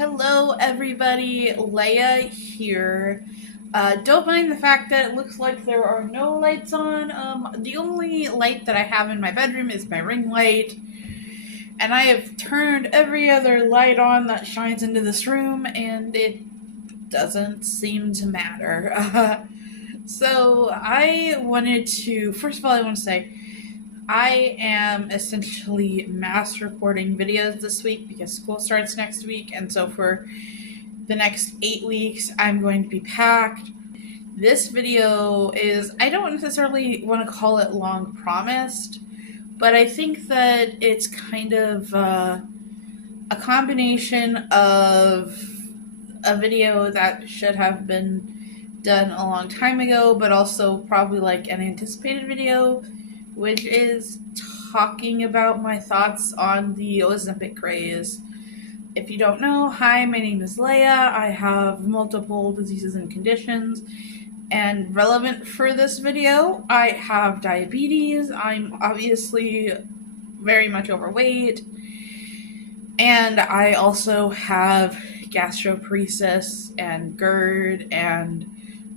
Hello everybody, Leia here. Don't mind the fact that it looks like there are no lights on. The only light that I have in my bedroom is my ring light, and I have turned every other light on that shines into this room, and it doesn't seem to matter. So I wanted to, first of all, I want to say, I am essentially mass recording videos this week because school starts next week, and so for the next 8 weeks, I'm going to be packed. This video is, I don't necessarily want to call it long promised, but I think that it's kind of a combination of a video that should have been done a long time ago, but also probably like an anticipated video, which is talking about my thoughts on the Ozempic craze. If you don't know, hi, my name is Leia. I have multiple diseases and conditions, and relevant for this video, I have diabetes. I'm obviously very much overweight, and I also have gastroparesis and GERD and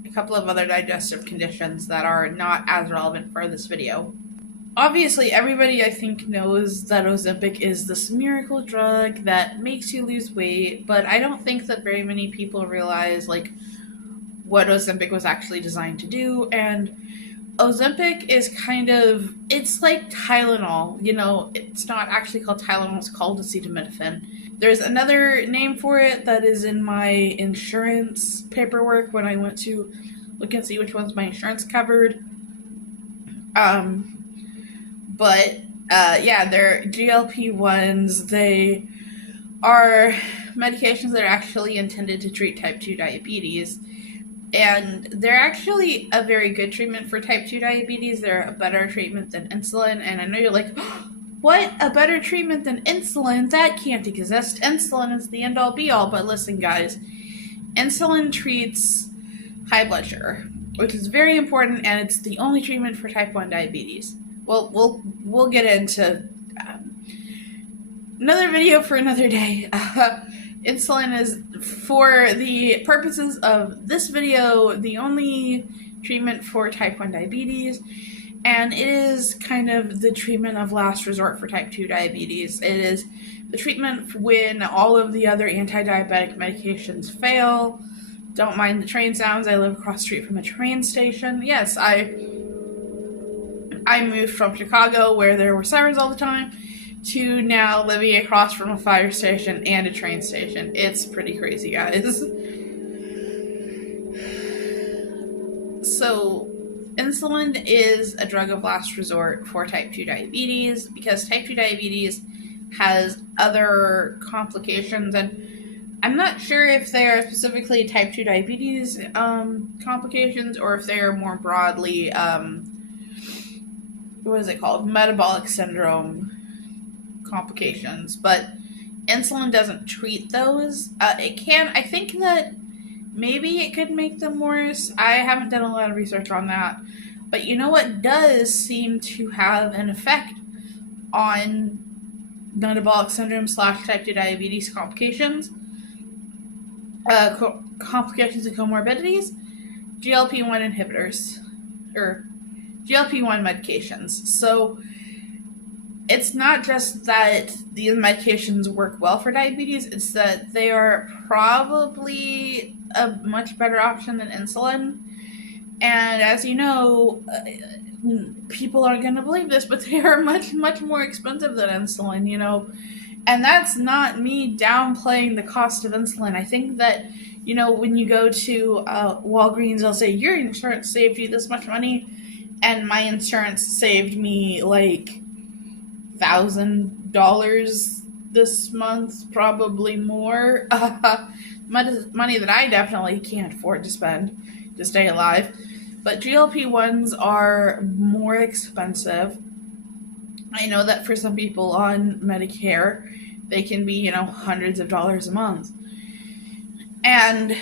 a couple of other digestive conditions that are not as relevant for this video. Obviously, everybody I think knows that Ozempic is this miracle drug that makes you lose weight, but I don't think that very many people realize what Ozempic was actually designed to do. And Ozempic is it's like Tylenol. It's not actually called Tylenol, it's called acetaminophen. There's another name for it that is in my insurance paperwork when I went to look and see which ones my insurance covered. They're GLP-1s. They are medications that are actually intended to treat type 2 diabetes. And they're actually a very good treatment for type 2 diabetes. They're a better treatment than insulin. And I know you're like, what? A better treatment than insulin? That can't exist. Insulin is the end-all be-all. But listen, guys, insulin treats high blood sugar, which is very important, and it's the only treatment for type 1 diabetes. Well, we'll get into another video for another day. Insulin is, for the purposes of this video, the only treatment for type 1 diabetes, and it is kind of the treatment of last resort for type 2 diabetes. It is the treatment when all of the other anti-diabetic medications fail. Don't mind the train sounds. I live across the street from a train station. Yes, I moved from Chicago, where there were sirens all the time, to now living across from a fire station and a train station. It's pretty crazy, guys. So, insulin is a drug of last resort for type 2 diabetes because type 2 diabetes has other complications, and I'm not sure if they are specifically type 2 diabetes complications or if they are more broadly metabolic syndrome complications, but insulin doesn't treat those. It can, I think that maybe it could make them worse. I haven't done a lot of research on that, but you know what does seem to have an effect on metabolic syndrome / type 2 diabetes complications, complications and comorbidities? GLP-1 inhibitors, or GLP-1 medications. So it's not just that these medications work well for diabetes, it's that they are probably a much better option than insulin. And as you know, people aren't going to believe this, but they are much, much more expensive than insulin, And that's not me downplaying the cost of insulin. I think that, when you go to Walgreens, they'll say, your insurance saved you this much money. And my insurance saved me $1,000 this month, probably more. Money that I definitely can't afford to spend to stay alive. But GLP-1s are more expensive. I know that for some people on Medicare, they can be, hundreds of dollars a month. And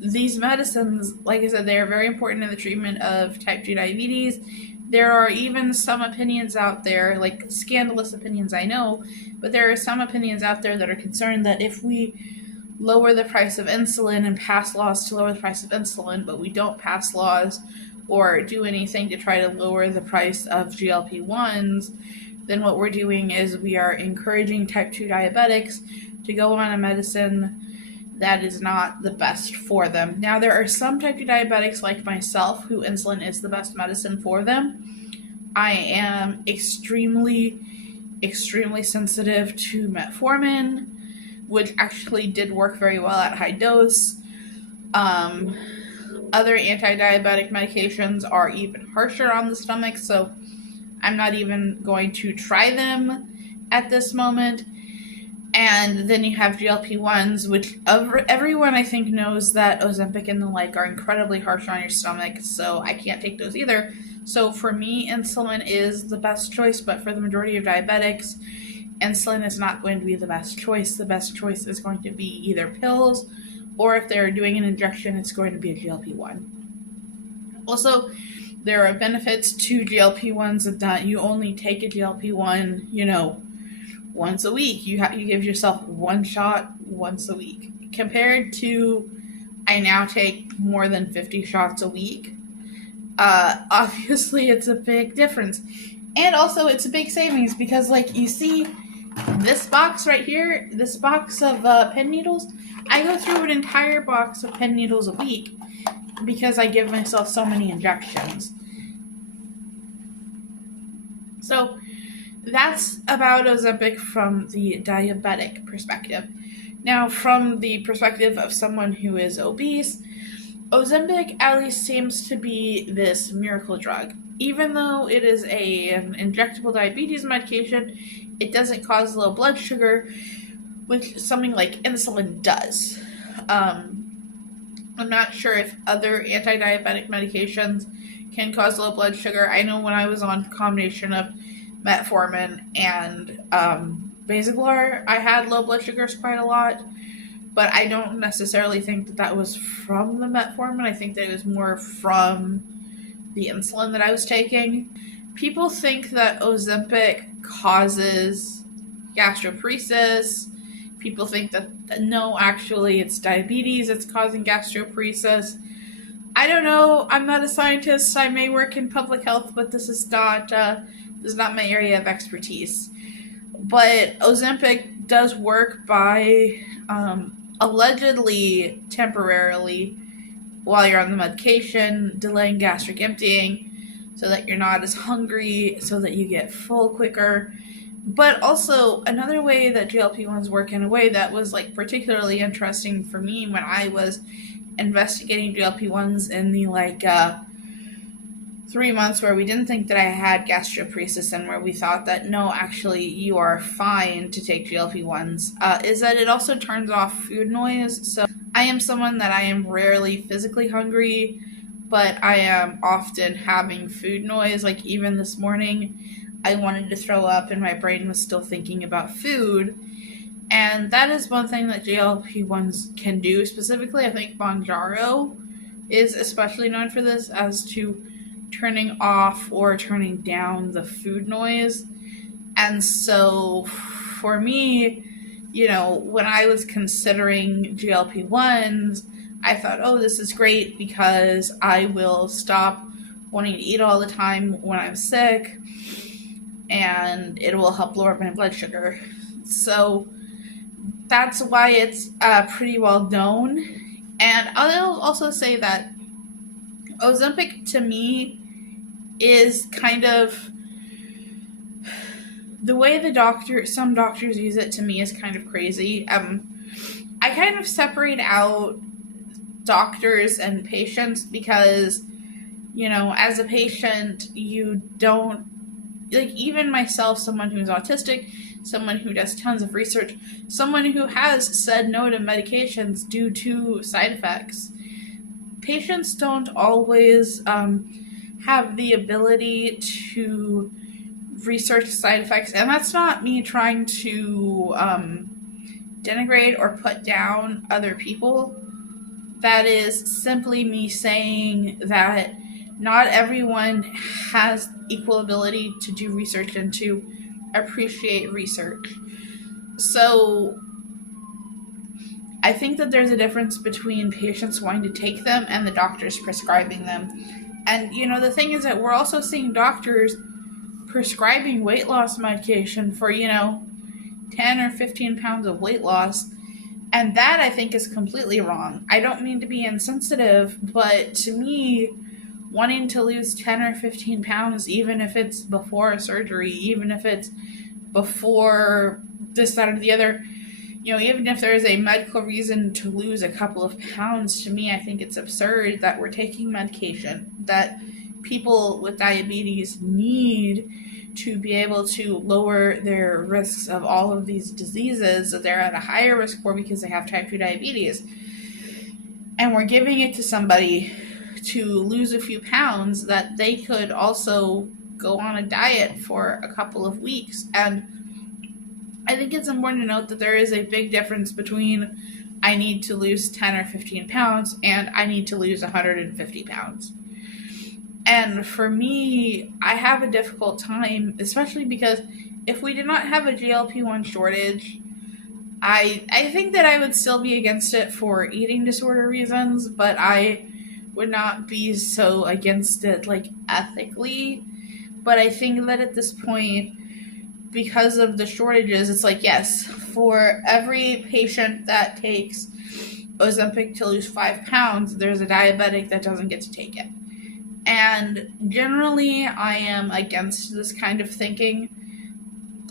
these medicines, like I said, they are very important in the treatment of type 2 diabetes. There are even some opinions out there, like scandalous opinions I know, but there are some opinions out there that are concerned that if we lower the price of insulin and pass laws to lower the price of insulin, but we don't pass laws or do anything to try to lower the price of GLP-1s, then what we're doing is we are encouraging type 2 diabetics to go on a medicine that is not the best for them. Now, there are some type 2 diabetics like myself who insulin is the best medicine for them. I am extremely sensitive to metformin, which actually did work very well at high dose. Other anti-diabetic medications are even harsher on the stomach, so I'm not even going to try them at this moment. And then you have GLP-1s, which everyone I think knows that Ozempic and the like are incredibly harsh on your stomach, so I can't take those either. So for me, insulin is the best choice, but for the majority of diabetics, insulin is not going to be the best choice. The best choice is going to be either pills, or if they're doing an injection, it's going to be a GLP-1. Also, there are benefits to GLP-1s that you only take a GLP-1, once a week. You give yourself one shot once a week. Compared to, I now take more than 50 shots a week. Obviously, it's a big difference. And also, it's a big savings because, you see this box right here, this box of pen needles, I go through an entire box of pen needles a week because I give myself so many injections. So that's about Ozempic from the diabetic perspective. Now, from the perspective of someone who is obese, Ozempic at least seems to be this miracle drug. Even though it is an injectable diabetes medication, it doesn't cause low blood sugar, which something like insulin does. I'm not sure if other anti-diabetic medications can cause low blood sugar. I know when I was on a combination of metformin and Basaglar, I had low blood sugars quite a lot, but I don't necessarily think that was from the metformin. I think that it was more from the insulin that I was taking. People think that Ozempic causes gastroparesis. People think that no, actually it's diabetes that's causing gastroparesis. I don't know. I'm not a scientist. I may work in public health, but this is not my area of expertise. But Ozempic does work by allegedly temporarily, while you're on the medication, delaying gastric emptying so that you're not as hungry, so that you get full quicker. But also, another way that GLP-1s work in a way that was particularly interesting for me when I was investigating GLP-1s in the 3 months where we didn't think that I had gastroparesis and where we thought that no, actually you are fine to take GLP-1s, is that it also turns off food noise. So I am someone that I am rarely physically hungry, but I am often having food noise. Even this morning, I wanted to throw up and my brain was still thinking about food. And that is one thing that GLP-1s can do. Specifically, I think Mounjaro is especially known for this, as to turning off or turning down the food noise. And so for me, when I was considering GLP-1s, I thought, oh, this is great because I will stop wanting to eat all the time when I'm sick, and it will help lower my blood sugar. So that's why it's pretty well known. And I'll also say that Ozempic, to me, is kind of the way some doctors use it, to me, is kind of crazy. I kind of separate out doctors and patients because, as a patient, you don't, even myself, someone who's autistic, someone who does tons of research, someone who has said no to medications due to side effects. Patients don't always have the ability to research side effects, and that's not me trying to denigrate or put down other people. That is simply me saying that not everyone has equal ability to do research and to appreciate research. So I think that there's a difference between patients wanting to take them and the doctors prescribing them. And, the thing is that we're also seeing doctors prescribing weight loss medication for, 10 or 15 pounds of weight loss. And that I think is completely wrong. I don't mean to be insensitive, but to me, wanting to lose 10 or 15 pounds, even if it's before a surgery, even if it's before this, that, or the other, even if there's a medical reason to lose a couple of pounds, to me, I think it's absurd that we're taking medication that people with diabetes need to be able to lower their risks of all of these diseases that they're at a higher risk for because they have type 2 diabetes. And we're giving it to somebody to lose a few pounds that they could also go on a diet for a couple of weeks. And I think it's important to note that there is a big difference between I need to lose 10 or 15 pounds and I need to lose 150 pounds. And for me, I have a difficult time, especially because if we did not have a GLP-1 shortage, I think that I would still be against it for eating disorder reasons, but I would not be so against it, ethically. But I think that at this point, because of the shortages, it's yes, for every patient that takes Ozempic to lose 5 pounds, there's a diabetic that doesn't get to take it. And generally, I am against this kind of thinking.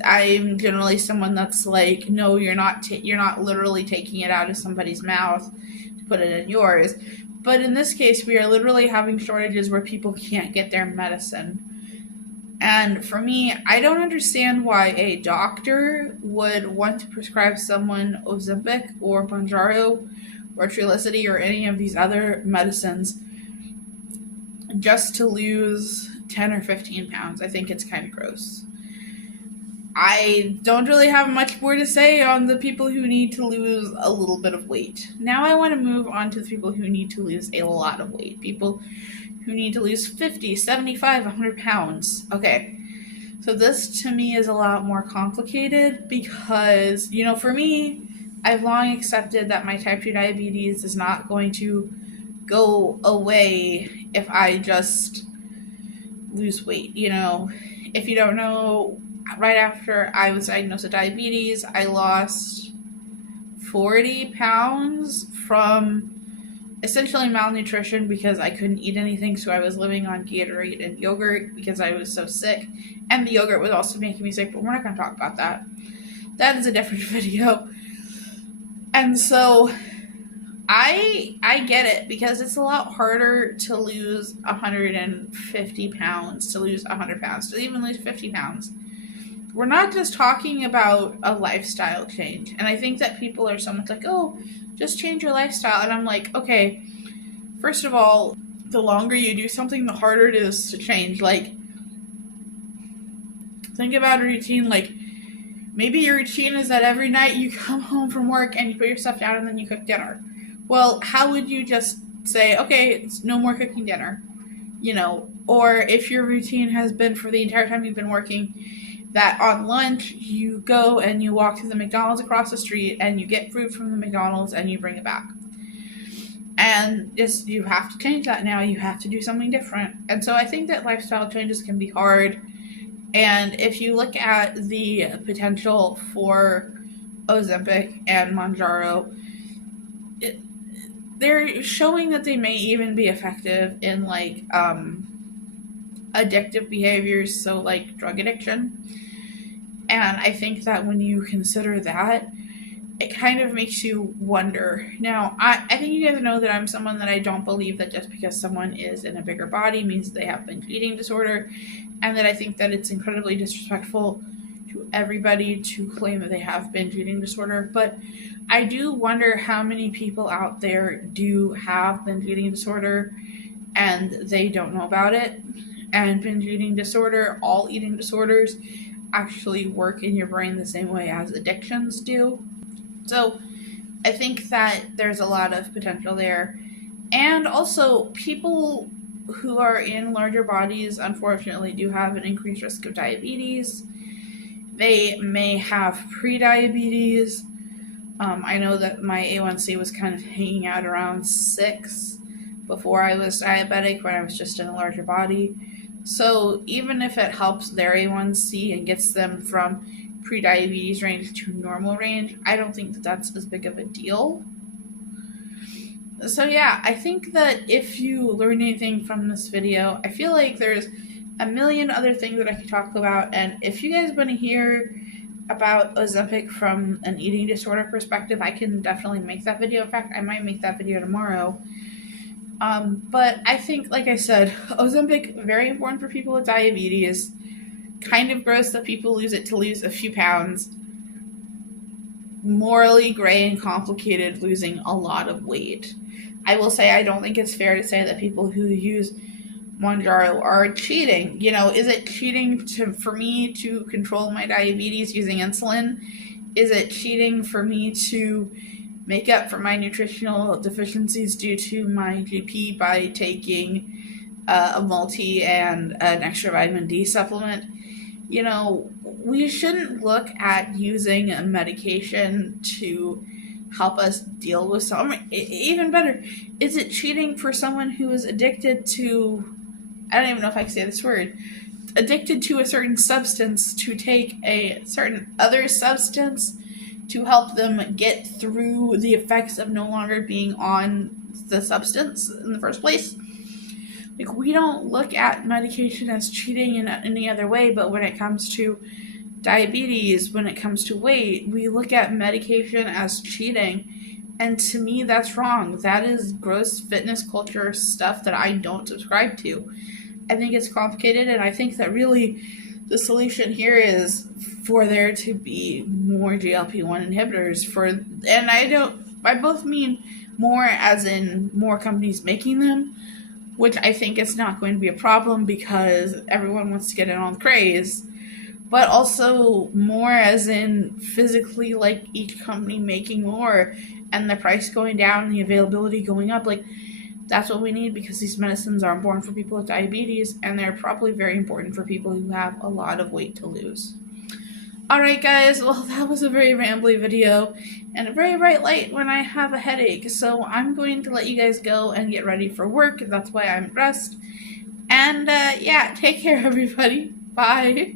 I'm generally someone that's no, you're not literally taking it out of somebody's mouth to put it in yours. But in this case, we are literally having shortages where people can't get their medicine. And for me, I don't understand why a doctor would want to prescribe someone Ozempic or Mounjaro or Trulicity or any of these other medicines just to lose 10 or 15 pounds. I think it's kind of gross. I don't really have much more to say on the people who need to lose a little bit of weight. Now I want to move on to the people who need to lose a lot of weight. People who need to lose 50, 75, 100 pounds. Okay, so this to me is a lot more complicated because, for me, I've long accepted that my type 2 diabetes is not going to go away if I just lose weight. If you don't know, right after I was diagnosed with diabetes, I lost 40 pounds from essentially malnutrition because I couldn't eat anything, so I was living on Gatorade and yogurt because I was so sick, and the yogurt was also making me sick, but we're not going to talk about that. That is a different video. And so I get it because it's a lot harder to lose 150 pounds, to lose 100 pounds, to even lose 50 pounds. We're not just talking about a lifestyle change. And I think that people are so much oh, just change your lifestyle. And I'm okay, first of all, the longer you do something, the harder it is to change. Think about a routine. Maybe your routine is that every night you come home from work and you put your stuff down and then you cook dinner. Well, how would you just say, okay, it's no more cooking dinner? Or if your routine has been for the entire time you've been working, that on lunch you go and you walk to the McDonald's across the street and you get food from the McDonald's and you bring it back. And you have to change that now. You have to do something different. And so I think that lifestyle changes can be hard. And if you look at the potential for Ozempic and Mounjaro, they're showing that they may even be effective in addictive behaviors, so drug addiction. And I think that when you consider that, it kind of makes you wonder. Now, I think you guys know that I'm someone that I don't believe that just because someone is in a bigger body means they have binge eating disorder, and that I think that it's incredibly disrespectful to everybody to claim that they have binge eating disorder. But I do wonder how many people out there do have binge eating disorder and they don't know about it. And binge eating disorder, all eating disorders, actually work in your brain the same way as addictions do. So I think that there's a lot of potential there. And also, people who are in larger bodies, unfortunately, do have an increased risk of diabetes. They may have pre-diabetes. I know that my A1C was kind of hanging out around 6 before I was diabetic, when I was just in a larger body. So even if it helps their A1C and gets them from pre-diabetes range to normal range, I don't think that that's as big of a deal. So yeah, I think that if you learn anything from this video, I feel like there's a million other things that I could talk about, and if you guys want to hear about Ozempic from an eating disorder perspective, I can definitely make that video. In fact, I might make that video tomorrow. But I think, like I said, Ozempic, very important for people with diabetes. Kind of gross that people use it to lose a few pounds. Morally gray and complicated, losing a lot of weight. I will say I don't think it's fair to say that people who use Mounjaro are cheating. You know, is it cheating for me to control my diabetes using insulin? Is it cheating for me to make up for my nutritional deficiencies due to my GP by taking a multi and an extra vitamin D supplement? You know, we shouldn't look at using a medication to help us deal with something. Even better, is it cheating for someone who is addicted to, I don't even know if I can say this word, addicted to a certain substance, to take a certain other substance to help them get through the effects of no longer being on the substance in the first place? Like, we don't look at medication as cheating in any other way, but when it comes to diabetes, when it comes to weight, we look at medication as cheating. And to me, that's wrong. That is gross fitness culture stuff that I don't subscribe to. I think it's complicated, and I think that really the solution here is for there to be more GLP-1 inhibitors. And I both mean more as in more companies making them, which I think is not going to be a problem because everyone wants to get in on the craze, but also more as in physically, like each company making more and the price going down and the availability going up. Like, that's what we need, because these medicines are important for people with diabetes, and they're probably very important for people who have a lot of weight to lose. Alright guys, well, that was a very rambly video and a very bright light when I have a headache, so I'm going to let you guys go and get ready for work. That's why I'm dressed. And yeah, take care everybody. Bye.